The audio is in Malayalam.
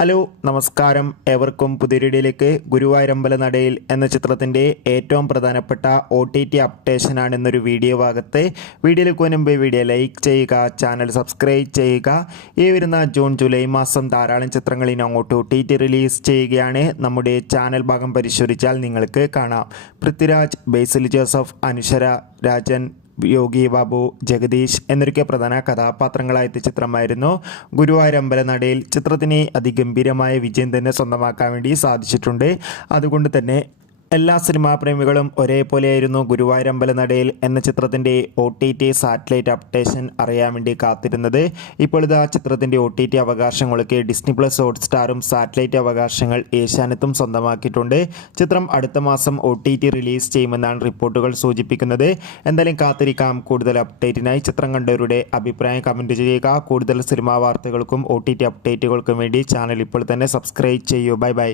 ഹലോ നമസ്കാരം, ഏവർക്കും പുതിയൊരിടിയിലേക്ക്. ഗുരുവായൂരമ്പല നടയിൽ എന്ന ചിത്രത്തിൻ്റെ ഏറ്റവും പ്രധാനപ്പെട്ട OTT അപ്ഡേഷനാണ് എന്നൊരു വീഡിയോ ഭാഗത്ത്. വീഡിയോയിലേക്ക് മുൻപ് വീഡിയോ ലൈക്ക് ചെയ്യുക, ചാനൽ സബ്സ്ക്രൈബ് ചെയ്യുക. ഈ വരുന്ന ജൂൺ ജൂലൈ മാസം ധാരാളം ചിത്രങ്ങൾ ഇനി അങ്ങോട്ട് OTT റിലീസ് ചെയ്യുകയാണ്. നമ്മുടെ ചാനൽ ഭാഗം പരിശോധിച്ചാൽ നിങ്ങൾക്ക് കാണാം. പൃഥ്വിരാജ്, ബേസിൽ ജോസഫ്, അനുശ്വര രാജൻ, യോഗി ബാബു, ജഗദീഷ് എന്നൊക്കെ പ്രധാന കഥാപാത്രങ്ങളായ ചിത്രമായിരുന്നു ഗുരുവായൂരമ്പല നടയിൽ. ചിത്രത്തിന് അതിഗംഭീരമായ വിജയം തന്നെ സ്വന്തമാക്കാൻ വേണ്ടി സാധിച്ചിട്ടുണ്ട്. അതുകൊണ്ട് തന്നെ എല്ലാ സിനിമാ പ്രേമികളും ഒരേപോലെയായിരുന്നു ഗുരുവായൂരമ്പല നടയിൽ എന്ന ചിത്രത്തിൻ്റെ OTT സാറ്റലൈറ്റ് അപ്ഡേഷൻ അറിയാൻ വേണ്ടി കാത്തിരുന്നത്. ഇപ്പോൾ ഇതാ ചിത്രത്തിൻ്റെ OTT അവകാശങ്ങളൊക്കെ ഡിസ്നി പ്ലസ് ഹോട്ട്സ്റ്റാറും സാറ്റലൈറ്റ് അവകാശങ്ങൾ ഏഷ്യാനെറ്റും സ്വന്തമാക്കിയിട്ടുണ്ട്. ചിത്രം അടുത്ത മാസം OTT റിലീസ് ചെയ്യുമെന്നാണ് റിപ്പോർട്ടുകൾ സൂചിപ്പിക്കുന്നത്. എന്തായാലും കാത്തിരിക്കാം. കൂടുതൽ അപ്ഡേറ്റിനായി ചിത്രം കണ്ടവരുടെ അഭിപ്രായം കമൻറ്റ് ചെയ്യുക. കൂടുതൽ സിനിമാ വാർത്തകൾക്കും OTT അപ്ഡേറ്റുകൾക്കും വേണ്ടി ചാനൽ ഇപ്പോൾ തന്നെ സബ്സ്ക്രൈബ് ചെയ്യൂ. Bye bye.